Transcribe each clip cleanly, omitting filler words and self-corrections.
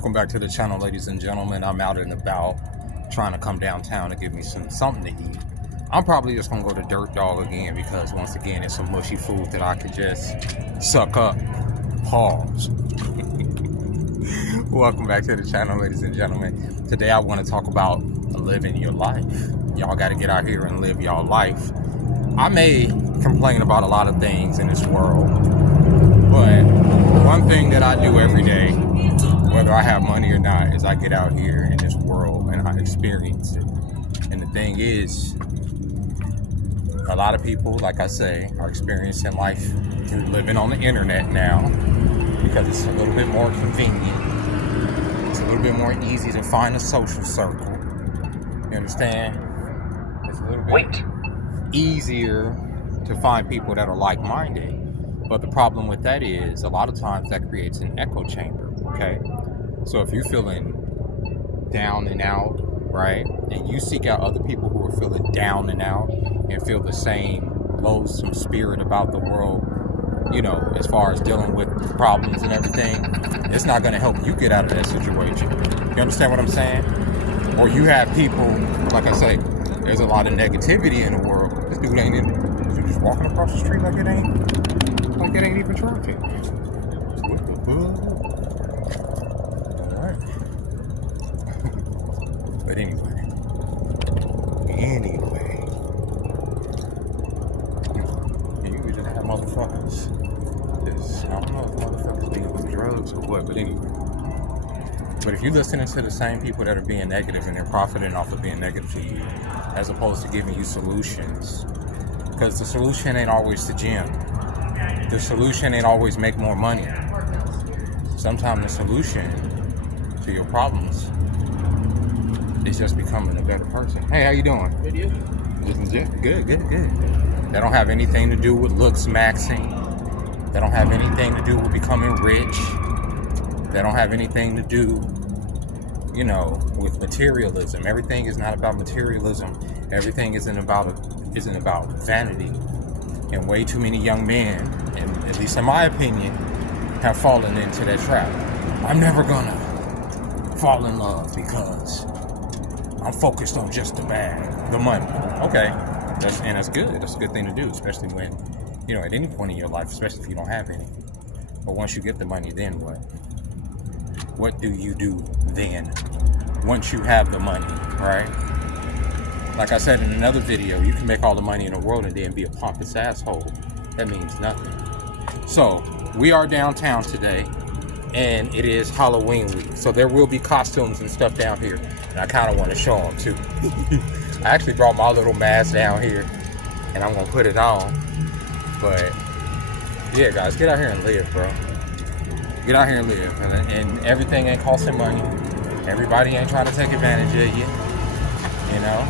Welcome back to the channel, ladies and gentlemen. I'm out and about trying to come downtown to give me something to eat. I'm probably just gonna go to Dirt Dog again because once again it's some mushy food that I could just suck up. Pause. Welcome back to the channel, ladies and gentlemen. Today I want to talk about living your life. Y'all got to get out here and live y'all life. I may complain about a lot of things in this world, but one thing that I do every day, whether I have money or not, is I get out here in this world and I experience it. And the thing is, a lot of people, like I say, are experiencing life through living on the internet now because it's a little bit more convenient. It's a little bit more easy to find a social circle. You understand? It's a little bit easier to find people that are like-minded. But the problem with that is a lot of times that creates an echo chamber, okay? So if you're feeling down and out, right, and you seek out other people who are feeling down and out and feel the same loathsome spirit about the world, you know, as far as dealing with problems and everything, it's not going to help you get out of that situation. You understand what I'm saying? Or you have people, like I say, there's a lot of negativity in the world. This dude ain't in it. You're just walking across the street like it ain't even traffic. What the fuck? Alright. But anyway. You just have motherfuckers. I don't know if motherfuckers deal with drugs or what, but anyway. But if you're listening to the same people that are being negative and they're profiting off of being negative to you, as opposed to giving you solutions, because the solution ain't always the gym. The solution ain't always make more money. Sometimes the solution to your problems is just becoming a better person. Hey, how you doing? Good, you? Good. That don't have anything to do with looks maxing. That don't have anything to do with becoming rich. That don't have anything to do, you know, with materialism. Everything is not about materialism. Everything isn't about vanity. And way too many young men, and at least in my opinion, have fallen into that trap. I'm never gonna fall in love because I'm focused on just the bag, the money. Okay, that's good. That's a good thing to do, especially when, you know, at any point in your life, especially if you don't have any. But once you get the money, then what? What do you do then? Once you have the money, right? Like I said in another video, you can make all the money in the world and then be a pompous asshole. That means nothing. So, we are downtown today, and it is Halloween week. So there will be costumes and stuff down here, and I kind of want to show them too. I actually brought my little mask down here, and I'm going to put it on. But, yeah, guys, get out here and live, bro. Get out here and live. And everything ain't costing money. Everybody ain't trying to take advantage of you. You know?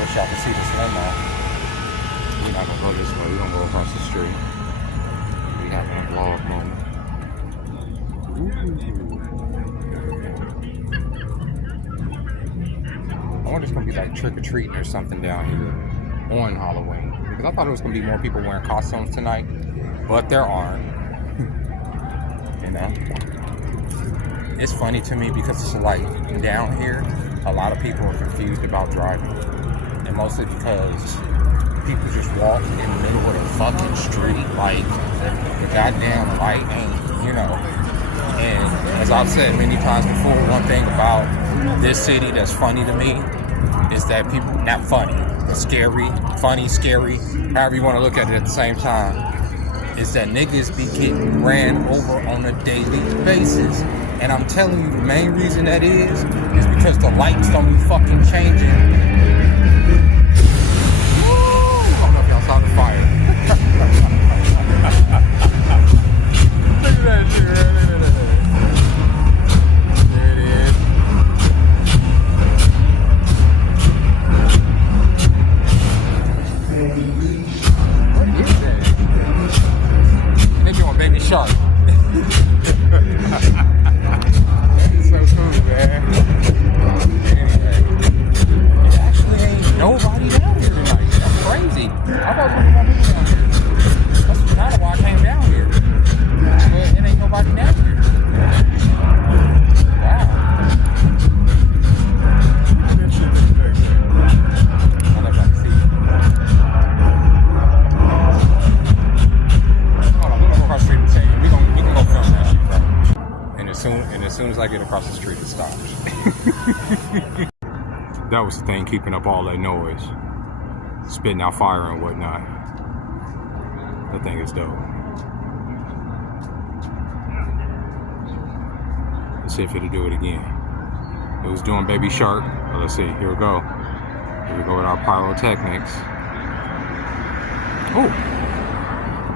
Wish y'all can see this limo. We're not gonna go this way. We're gonna go across the street. We having a vlog moment. I wonder if it's gonna be like trick-or-treating or something down here on Halloween. Because I thought it was gonna be more people wearing costumes tonight, but there aren't. You know? It's funny to me because it's like down here, a lot of people are confused about driving. And mostly because people just walk in the middle of the fucking street like the goddamn light ain't, you know. And as I've said many times before, one thing about this city that's funny to me is that people, not funny, but scary, funny, scary, however you want to look at it at the same time, is that niggas be getting ran over on a daily basis. And I'm telling you, the main reason that is because the lights don't be fucking changing. Outside the fire. Look at that shit, right? Look at that. There it is. What is that? They doing Baby Shark. That's so cool, man. Anyway, it actually ain't nobody That was the thing keeping up all that noise, spitting out fire and whatnot. That thing is dope. Let's see if it'll do it again. It was doing Baby Shark. Well, let's see. Here we go. Here we go with our pyrotechnics. Oh,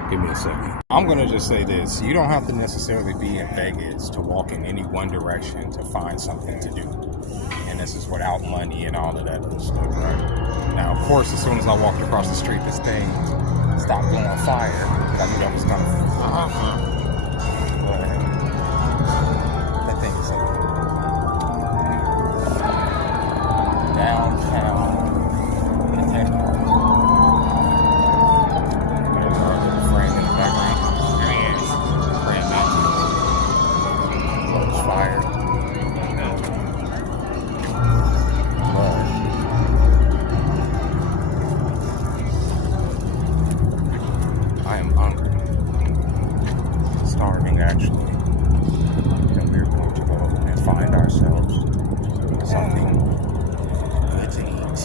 give me a second. I'm gonna just say this. You don't have to necessarily be in Vegas to walk in any one direction to find something to do. And this is without money and all of that other stuff, right? Now, of course, as soon as I walked across the street, this thing stopped blowing fire. I knew that was gonna. But that thing is downtown. Actually, and we're going to go and find ourselves something good to eat.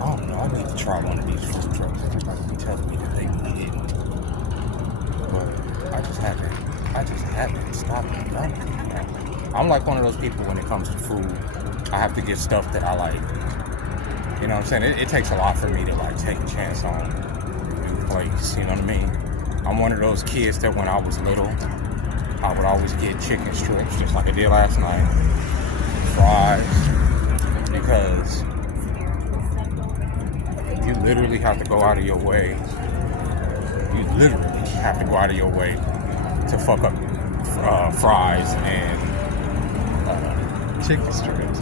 I don't know. I need to try one of these food trucks. Everybody be telling me that they be hitting, but I just haven't stopped and done it. I'm like one of those people when it comes to food. I have to get stuff that I like. You know what I'm saying? It takes a lot for me to like take a chance on a new place. You know what I mean? I'm one of those kids that when I was little, I would always get chicken strips, just like I did last night, fries, because you literally have to go out of your way. You literally have to go out of your way to fuck up fries and chicken strips.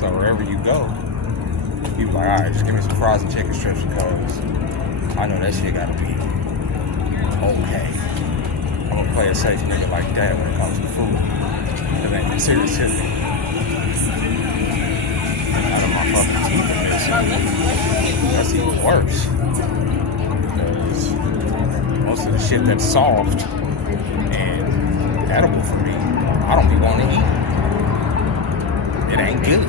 So wherever you go, you be like, all right, just give me some fries and chicken strips because I know that shit gotta be okay. I'm gonna play a safe nigga like that when it comes to food. Cause ain't no serious to me. Out of my fucking teeth in this. That's even worse. Because most of the shit that's soft and edible for me, I don't even want to eat. It ain't good.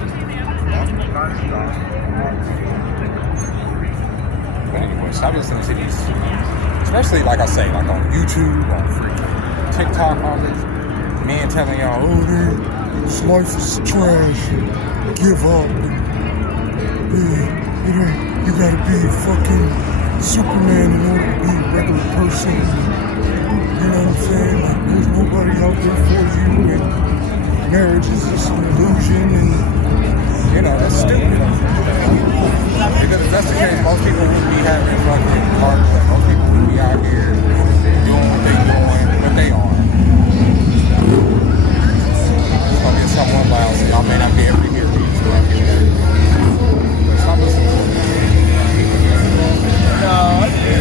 But anyway, stop listening to these. Especially, like I say, like on YouTube, on freaking TikTok, all this. Men telling y'all, oh, this life is trash. Give up. You gotta be a fucking Superman in order to be a regular person. You know what I'm saying? Like, there's nobody out there for you. And marriage is just an illusion. And, you know, that's stupid. Because if that's the case, most people wouldn't be having fucking heart attack. Most people would be out here doing what they doing, but they are. It's gonna be someone else. Y'all may not be able to hear these, but I'm here. Stop listening to me. No, I do.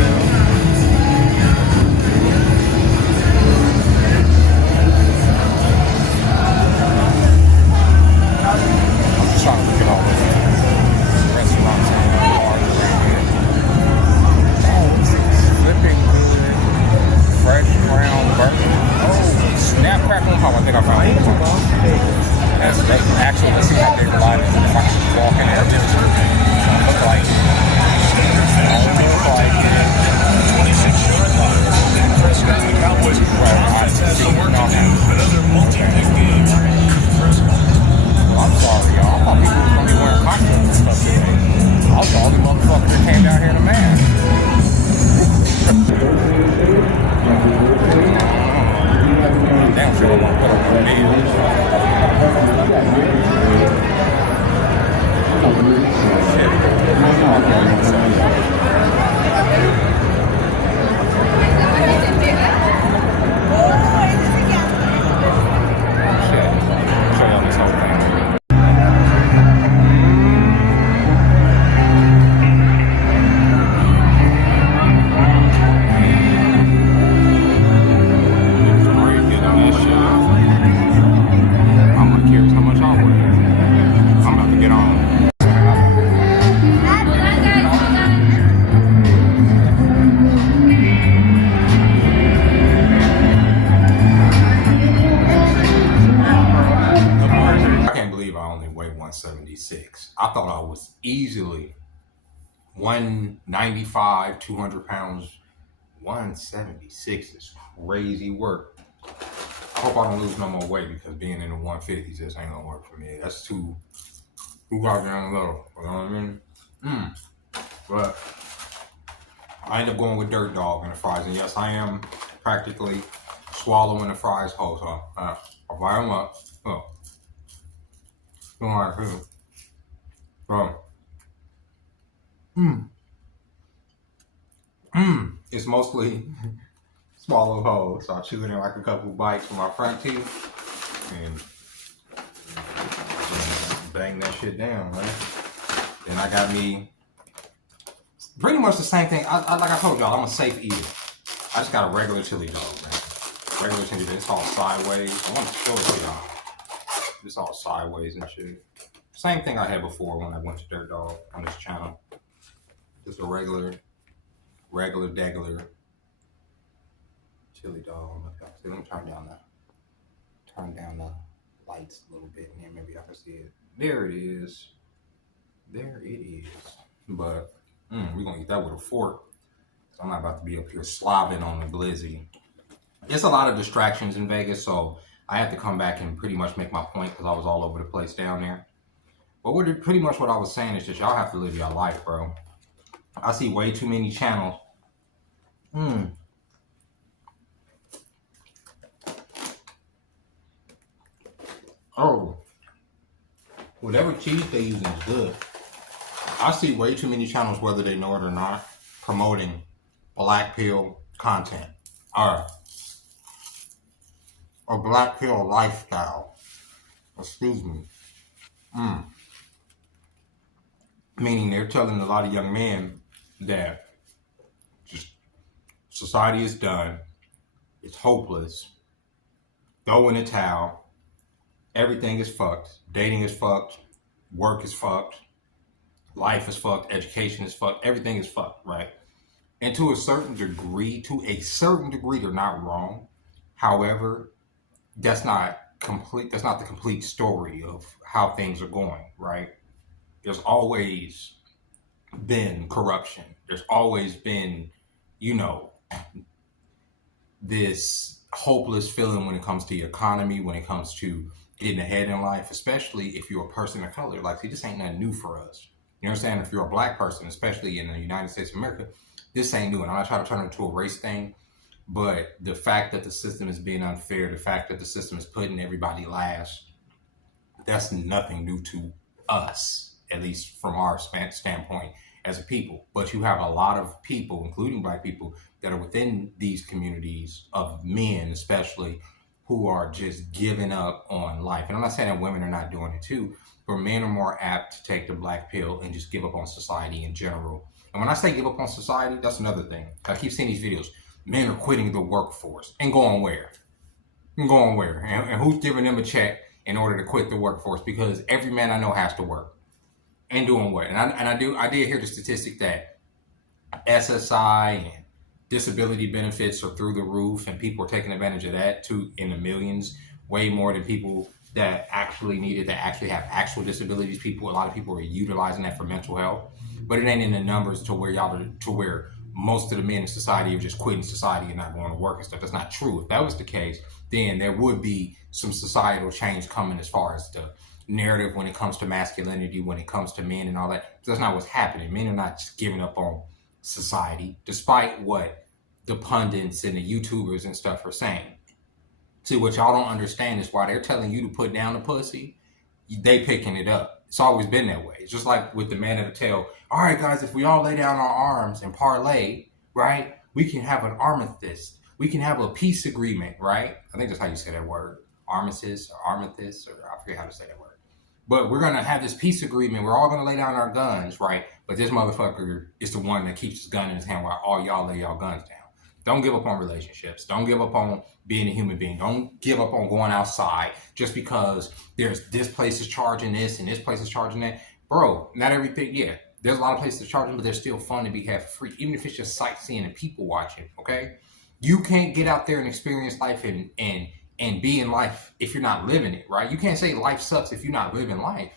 I'm just trying to look at all this. Restaurants and bars around here. Oh, this is flipping good, fresh brown burger. Oh, snap, crackle, and pop. I think I found it. That's actually, let's see how big the line is. If I can walk in there, just look like, I'm sorry, y'all. I thought people was gonna be wearing costumes and stuff today. I was the only motherfucker that came down here in a mask. Damn sure I want to put up a meal. Show y'all this whole thing. I'm curious how much I 176. I thought I was easily 195, 200 pounds. 176 is crazy work. I hope I don't lose no more weight because being in the 150s just ain't gonna work for me. That's too goddamn low. You know what I mean? But I end up going with Dirt Dog and the fries. And yes, I am practically swallowing the fries whole. So I'll buy them up. Oh. Don't like food. Bro. It's mostly swallow whole. So I chew it in like a couple bites with my front teeth and bang that shit down, right? Then I got me pretty much the same thing. Like I told y'all, I'm a safe eater. I just got a regular chili dog, man. Regular chili dog. It's all sideways. I want to show it to y'all. It's all sideways and shit. Same thing I had before when I went to Dirt Dog on this channel. Just a regular degular chili dog. Let me turn down the lights a little bit, and then maybe I can see it. There it is. But we're gonna eat that with a fork. So I'm not about to be up here slobbing on the glizzy. There's a lot of distractions in Vegas, so I had to come back and pretty much make my point because I was all over the place down there. But pretty much what I was saying is that y'all have to live your life, bro. I see way too many channels. Oh, whatever cheese they using is good. I see way too many channels, whether they know it or not, promoting black pill content or black pill lifestyle. Excuse me. Meaning they're telling a lot of young men that just society is done, it's hopeless, throw in the towel, everything is fucked, dating is fucked, work is fucked, life is fucked, education is fucked, everything is fucked, right? And to a certain degree, they're not wrong. However, that's not the complete story of how things are going, right? There's always been corruption. There's always been, this hopeless feeling when it comes to your economy, when it comes to getting ahead in life, especially if you're a person of color. Like, see, this ain't nothing new for us. You understand? If you're a black person, especially in the United States of America, this ain't new. And I'm not trying to turn it into a race thing, but the fact that the system is being unfair, the fact that the system is putting everybody last, that's nothing new to us, at least from our standpoint as a people. But you have a lot of people, including black people, that are within these communities of men, especially, who are just giving up on life. And I'm not saying that women are not doing it too, but men are more apt to take the black pill and just give up on society in general. And when I say give up on society, that's another thing. I keep seeing these videos. Men are quitting the workforce. And going where? And who's giving them a check in order to quit the workforce? Because every man I know has to work. And doing what? And I did hear the statistic that SSI and disability benefits are through the roof, and people are taking advantage of that too in the millions, way more than people that actually need it, that actually have actual disabilities. A lot of people are utilizing that for mental health, but it ain't in the numbers to where most of the men in society are just quitting society and not going to work and stuff. That's not true. If that was the case, then there would be some societal change coming as far as the narrative when it comes to masculinity, when it comes to men and all that. That's not what's happening. Men are not just giving up on society, despite what the pundits and the YouTubers and stuff are saying. See, what y'all don't understand is why they're telling you to put down the pussy, they picking it up. It's always been that way. It's just like with the man of the tale. All right, guys, if we all lay down our arms and parlay, right, we can have an armistice. We can have a peace agreement, right? I think that's how you say that word. Armistice, or I forget how to say that word. But we're going to have this peace agreement. We're all going to lay down our guns, right? But this motherfucker is the one that keeps his gun in his hand while all y'all lay y'all guns down. Don't give up on relationships. Don't give up on being a human being. Don't give up on going outside just because this place is charging this and this place is charging that. Bro, not everything, yeah. There's a lot of places charging, but there's still fun to be had for free, even if it's just sightseeing and people watching, okay? You can't get out there and experience life and be in life if you're not living it, right? You can't say life sucks if you're not living life.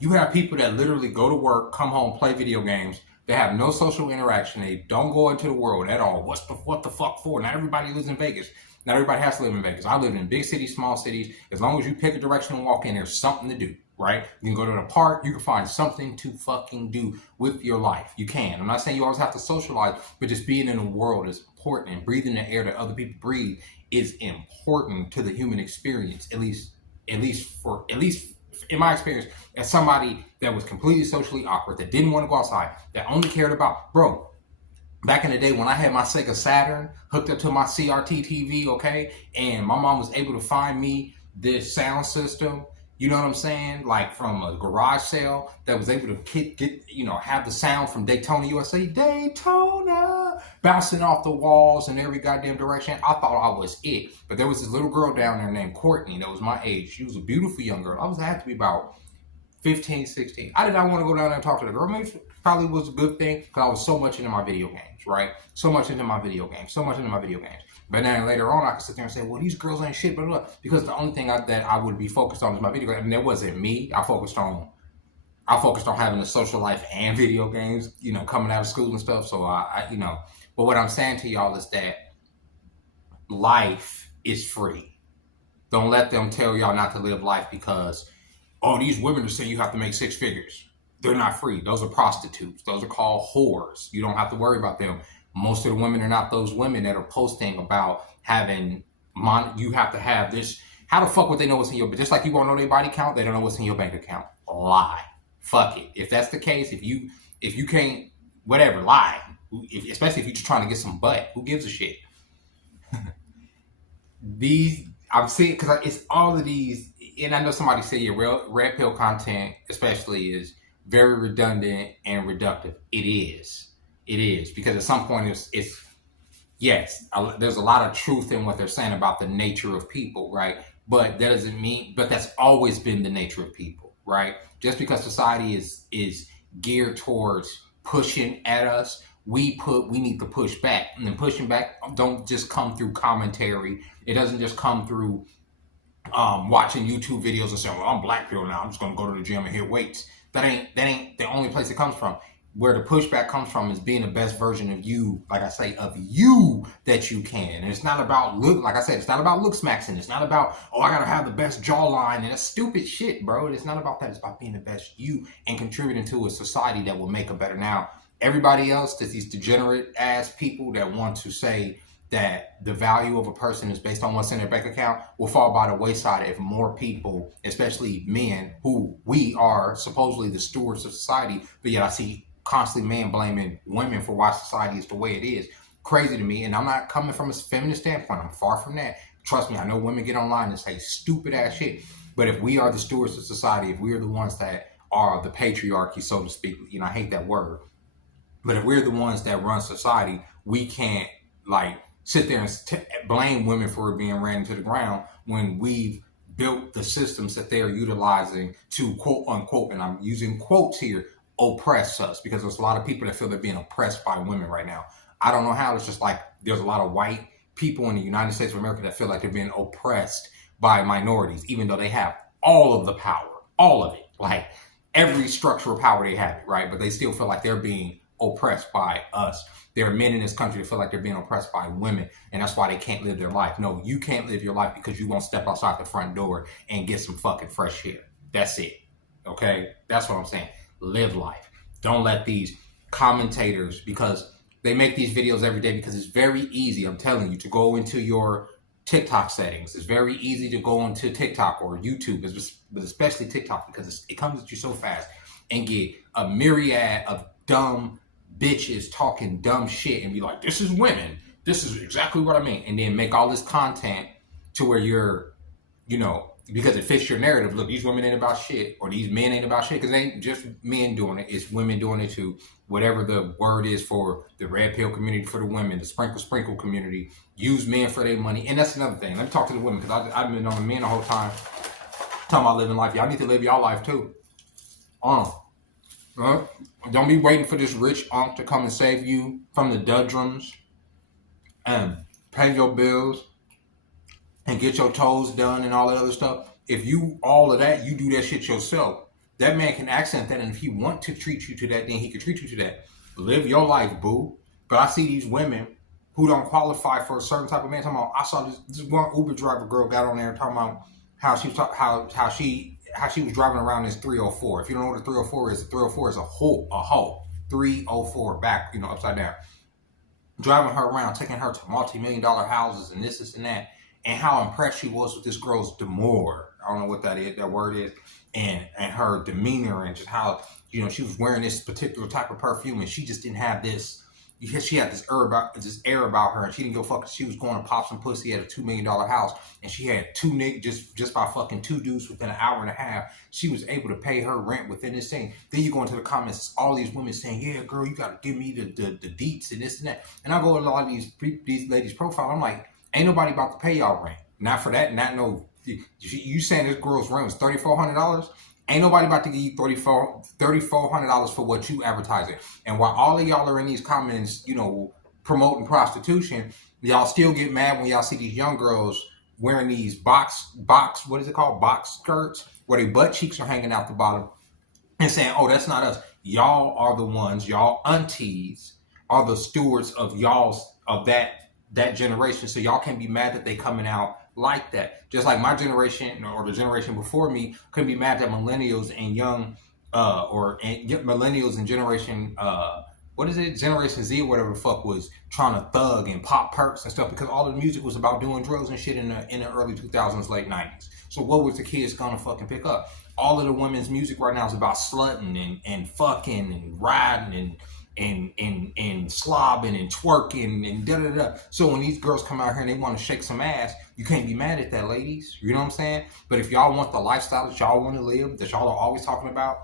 You have people that literally go to work, come home, play video games. They have no social interaction. They don't go into the world at all. What the fuck for? Not everybody lives in Vegas. Not everybody has to live in Vegas. I live in big cities, small cities. As long as you pick a direction and walk in, there's something to do, right? You can go to the park. You can find something to fucking do with your life. You can. I'm not saying you always have to socialize, but just being in the world is important. And breathing the air that other people breathe is important to the human experience. At least in my experience, as somebody that was completely socially awkward, that didn't want to go outside, that only cared about, bro, back in the day when I had my Sega Saturn hooked up to my CRT TV, okay, and my mom was able to find me this sound system, you know what I'm saying, like from a garage sale that was able to get have the sound from Daytona, USA, Daytona, bouncing off the walls in every goddamn direction. I thought I was it. But there was this little girl down there named Courtney that was my age. She was a beautiful young girl. I had to be about 15, 16. I did not want to go down there and talk to the girl. Maybe probably was a good thing because I was so much into my video games, right? So much into my video games. But then later on, I could sit there and say, well, these girls ain't shit, blah, blah, blah. Because the only thing that I would be focused on is my video game. And that wasn't me. I focused on having a social life and video games, coming out of school and stuff. So but what I'm saying to y'all is that life is free. Don't let them tell y'all not to live life because, oh, these women are saying you have to make 6 figures. They're not free. Those are prostitutes. Those are called whores. You don't have to worry about them. Most of the women are not those women that are posting about having you have to have this. How the fuck would they know what's in your, just like you won't know their body count, they don't know what's in your bank account. Lie. Fuck it. If that's the case, if you can't, whatever, lie. Especially if you're just trying to get some butt. Who gives a shit? I'm seeing, because it's all of these, and I know somebody said, yeah, red pill content especially is very redundant and reductive. It is, because at some point it's yes, there's a lot of truth in what they're saying about the nature of people, right? But that doesn't mean, but that's always been the nature of people, right? Just because society is geared towards pushing at us, we need to push back. And then pushing back don't just come through commentary. It doesn't just come through watching YouTube videos and saying, well, I'm black pill now, I'm just gonna go to the gym and hit weights. That ain't the only place it comes from. Where the pushback comes from is being the best version of you, like I say, of you that you can. And it's not about look, like I said, it's not about looks maxing. It's not about, oh, I gotta have the best jawline and that's stupid shit, bro. It's not about that. It's about being the best you and contributing to a society that will make a better. Now, everybody else, that these degenerate ass people that want to say that the value of a person is based on what's in their bank account will fall by the wayside if more people, especially men, who we are supposedly the stewards of society, but yet I see constantly men blaming women for why society is the way it is. Crazy to me, and I'm not coming from a feminist standpoint. I'm far from that. Trust me, I know women get online and say stupid ass shit, but if we are the stewards of society, if we're the ones that are the patriarchy, so to speak, I hate that word, but if we're the ones that run society, we can't sit there and blame women for being ran into the ground when we've built the systems that they're utilizing to quote unquote, and I'm using quotes here, oppress us, because there's a lot of people that feel they're being oppressed by women right now. I don't know how. It's just like there's a lot of white people in the United States of America that feel like they're being oppressed by minorities, even though they have all of the power, all of it, like every structural power they have, right? But they still feel like they're being oppressed by us. There are men in this country that feel like they're being oppressed by women, and that's why they can't live their life. No, you can't live your life because you won't step outside the front door and get some fucking fresh air. That's it. Okay? That's what I'm saying. Live life. Don't let these commentators, because they make these videos every day, because it's very easy, I'm telling you, to go into your TikTok settings. It's very easy to go into TikTok or YouTube, but especially TikTok, because it comes at you so fast, and get a myriad of dumb bitches talking dumb shit and be like, this is women, this is exactly what I mean, and then make all this content to where you're, because it fits your narrative. Look, these women ain't about shit, or these men ain't about shit, because it ain't just men doing it, it's women doing it too. Whatever the word is for the red pill community, for the women, the sprinkle community, use men for their money. And that's another thing. Let me talk to the women, because I've been on the men the whole time talking about living life. Y'all need to live y'all life too. Don't be waiting for this rich unk to come and save you from the doldrums and pay your bills and get your toes done and all that other stuff. If you all of that, you do that shit yourself. That man can accent that, and if he want to treat you to that, then he can treat you to that. Live your life, boo. But I see these women who don't qualify for a certain type of man. Talking about, I saw this one Uber driver girl got on there talking about how she was how she was driving around this 304. If you don't know what a 304 is, a 304 is a hoe. 304 back, upside down. Driving her around, taking her to multi-million-dollar houses and this and that, and how impressed she was with this girl's demeanor. I don't know what that word is, and her demeanor, and just how she was wearing this particular type of perfume, and she just didn't have this. She had this air about her, and she didn't go fuck. She was going to pop some pussy at a $2 million house, and she had two niggas just by fucking two dudes within an hour and a half. She was able to pay her rent within this thing. Then you go into the comments, all these women saying, "Yeah, girl, you got to give me the deets and this and that." And I go to a lot of these ladies' profile. I'm like, ain't nobody about to pay y'all rent. Not for that. Not no. You saying this girl's rent was $3,400? Ain't nobody about to give you $3,400 for what you advertising. And while all of y'all are in these comments, promoting prostitution, y'all still get mad when y'all see these young girls wearing these box, what is it called? Box skirts, where their butt cheeks are hanging out the bottom, and saying, "Oh, that's not us." Y'all are the ones, y'all aunties are the stewards of that generation. So y'all can't be mad that they coming out like that. Just like my generation or the generation before me couldn't be mad that millennials and millennials and generation Generation Z or whatever the fuck was trying to thug and pop perks and stuff, because all the music was about doing drugs and shit in the early 2000s, late 90s. So what was the kids gonna fucking pick up? All of the women's music right now is about slutting and fucking and riding and slobbing and twerking and da-da-da. So when these girls come out here and they want to shake some ass, you can't be mad at that, ladies. You know what I'm saying? But if y'all want the lifestyle that y'all want to live, that y'all are always talking about,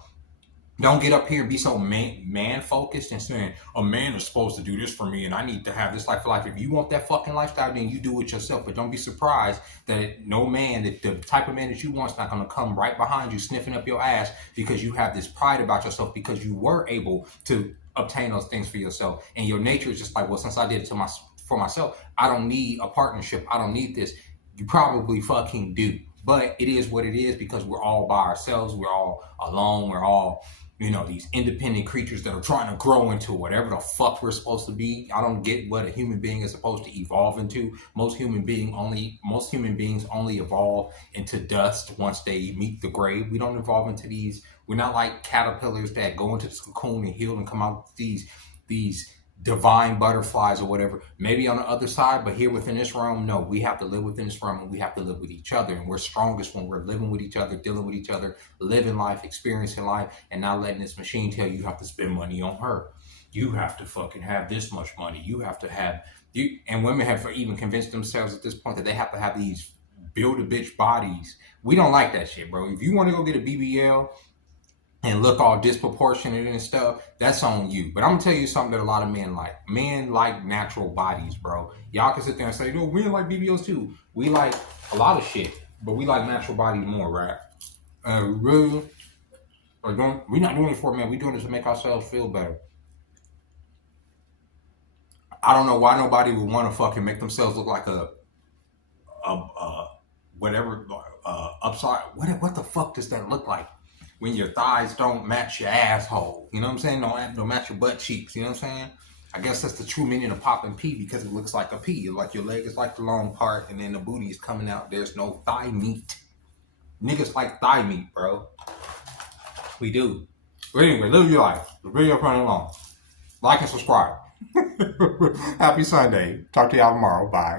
don't get up here and be so man-focused and saying, a man is supposed to do this for me and I need to have this life for life. If you want that fucking lifestyle, then you do it yourself. But don't be surprised that no man, that the type of man that you want is not going to come right behind you sniffing up your ass because you have this pride about yourself, because you were able to obtain those things for yourself. And your nature is just like, well, since I did it for myself, I don't need a partnership. I don't need this. You probably fucking do. But it is what it is, because we're all by ourselves. We're all alone. We're all, these independent creatures that are trying to grow into whatever the fuck we're supposed to be. I don't get what a human being is supposed to evolve into. Most human beings only evolve into dust once they meet the grave. We don't evolve into these. We're not like caterpillars that go into this cocoon and heal and come out these divine butterflies or whatever. Maybe on the other side, but here within this realm, no, we have to live within this realm, and we have to live with each other. And we're strongest when we're living with each other, dealing with each other, living life, experiencing life, and not letting this machine tell you have to spend money on her. You have to fucking have this much money. You have to have and women have even convinced themselves at this point that they have to have these build-a-bitch bodies. We don't like that shit, bro. If you want to go get a BBL and look all disproportionate and stuff, that's on you. But I'm gonna tell you something that a lot of men like. Men like natural bodies, bro. Y'all can sit there and say, no, men like BBLs too. We like a lot of shit, but we like natural bodies more, right? Really? We're not doing it for men. We're doing it to make ourselves feel better. I don't know why nobody would want to fucking make themselves look like a whatever, upside. What the fuck does that look like? When your thighs don't match your asshole, you know what I'm saying? Don't match your butt cheeks, you know what I'm saying? I guess that's the true meaning of popping P, because it looks like a P. Like your leg is like the long part, and then the booty is coming out. There's no thigh meat. Niggas like thigh meat, bro. We do. But anyway, live your life. The video running long. Like and subscribe. Happy Sunday. Talk to y'all tomorrow. Bye.